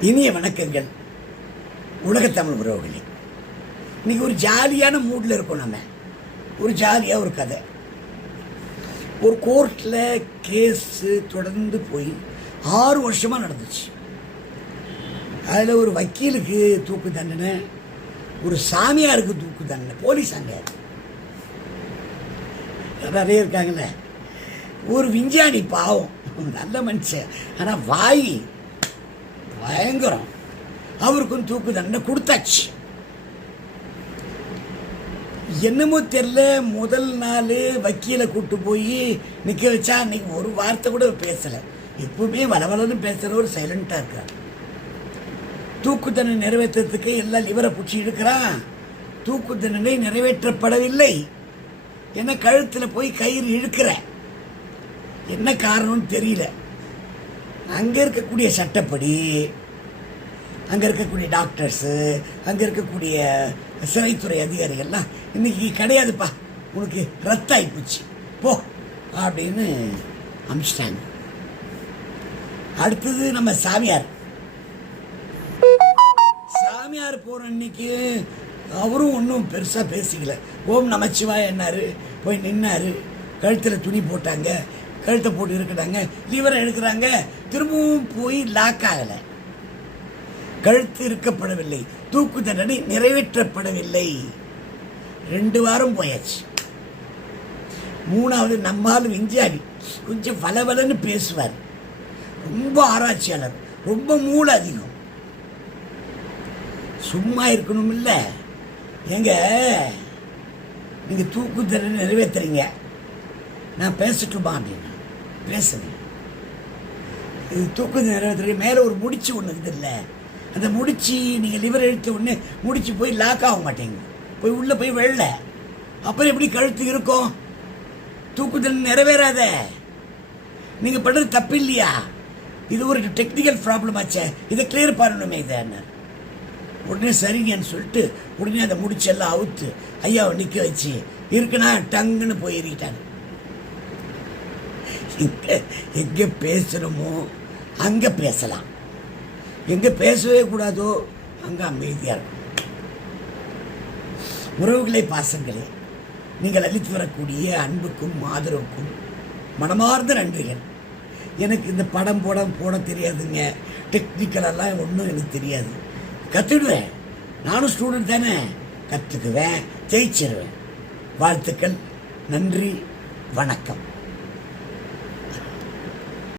இனிய வணக்கங்கள். உலகத்தமிழ் உறவுகளே இன்னைக்கு ஒரு ஜாலியான மூடில் இருக்கோம் நம்ம. ஒரு ஜாலியாக ஒரு கதை. ஒரு கோர்ட்டில் கேஸு தொடர்ந்து போய் ஆறு வருஷமாக நடந்துச்சு. அதில் ஒரு வக்கீலுக்கு தூக்கு தண்டனை ஒரு சாமியாருக்கு தூக்கு தண்டனை போலீஸ் அங்கே நிறைய இருக்காங்களே ஒரு விஞ்ஞானி பாவம் நல்ல மனுஷன். ஆனால் வாய் பயங்கரம். அவருக்கும் தூக்கு தண்டனை கொடுத்தாச்சு. என்னமோ தெரில முதல் நாள் வக்கீலை கூட்டு போய் நிற்க வச்சா அன்னைக்கு ஒரு வார்த்தை கூட பேசலை. எப்பவுமே வளவலன்னு பேசுகிறவர் சைலண்ட்டாக இருக்கார் தூக்கு தண்டனை நிறைவேற்றுறதுக்கு எல்லாம் லிவரை பிடிச்சி இழுக்கிறான். தூக்கு தண்டனை நிறைவேற்றப்படவில்லை. என்ன கழுத்தில் போய் கயிறு இழுக்கிற? என்ன காரணம்னு தெரியல. அங்கே இருக்கக்கூடிய சட்டப்படி அங்கே இருக்கக்கூடிய டாக்டர்ஸு அங்கே இருக்கக்கூடிய சிறைத்துறை அதிகாரிகள்லாம் இன்னைக்கு கிடையாதுப்பா உனக்கு ரத்தாகி போச்சு போ அப்படின்னு அமிச்சிட்டாங்க. அடுத்தது நம்ம சாமியார். சாமியார் போகிற அன்னைக்கு அவரும் ஒன்றும் பெருசாக பேசிக்கல. ஓம் நமச்சிவாய் என்னாரு போய் நின்னாரு கழுத்தில் துணி போட்டாங்க கழுத்தை போட்டு இருக்கிறாங்க லிவரை எடுக்கிறாங்க திரும்பவும் போய் லாக் ஆகலை. கழுத்து இருக்கப்படவில்லை தூக்கு தண்டனை நிறைவேற்றப்படவில்லை. ரெண்டு வாரம் போயாச்சு. மூணாவது நம்மாலும் விஞ்ஞானி கொஞ்சம் வலவலன்னு பேசுவார். ரொம்ப ஆராய்ச்சியாளர் ரொம்ப மூளை அதிகம். சும்மா இருக்கணும் இல்லை ஏங்க நீங்கள் தூக்கு தண்டனை நிறைவேற்றுறீங்க நான் பேசட்டுமா அப்படின்னு. பேசுங்க இது தூக்கு தண்டனை மேலே ஒரு முடிச்சு ஒன்று இருக்குது இல்லை? அந்த முடிச்சு நீங்கள் லிவர் எடுத்த உடனே முடிச்சு போய் லாக் ஆக மாட்டேங்க போய் உள்ளே போய் வெள்ள அப்புறம் எப்படி கழுத்து இருக்கும்? தூக்குதல் நிறைவேறாத. நீங்கள் பண்ணுறது தப்பு இல்லையா? இது ஒரு டெக்னிக்கல் ப்ராப்ளம் ஆச்சே. இதை கிளியர் பண்ணணுமே இதை உடனே சரிங்கன்னு சொல்லிட்டு உடனே அதை முடிச்செல்லாம் அவுத்து ஐயாவை நிற்க வச்சு இருக்குன்னா டங்குன்னு போய் ஏறிட்டாங்க எங்கே எங்கே பேசுகிறோமோ அங்கே பேசலாம். எங்கே பேசவே கூடாதோ அங்கே அமைதியாக இருக்கும். உறவுகளை பாசங்களே நீங்கள் அளித்து வரக்கூடிய அன்புக்கும் ஆதரவுக்கும் மனமார்ந்த நன்றிகள். எனக்கு இந்த படம் போட போட தெரியாதுங்க. டெக்னிக்கலெல்லாம் ஒன்றும் எனக்கு தெரியாது. கற்றுடுவேன் நானும் ஸ்டூடெண்ட் தானே. கற்றுக்குவேன் ஜெயிச்சிருவேன். வாழ்த்துக்கள். நன்றி. வணக்கம்.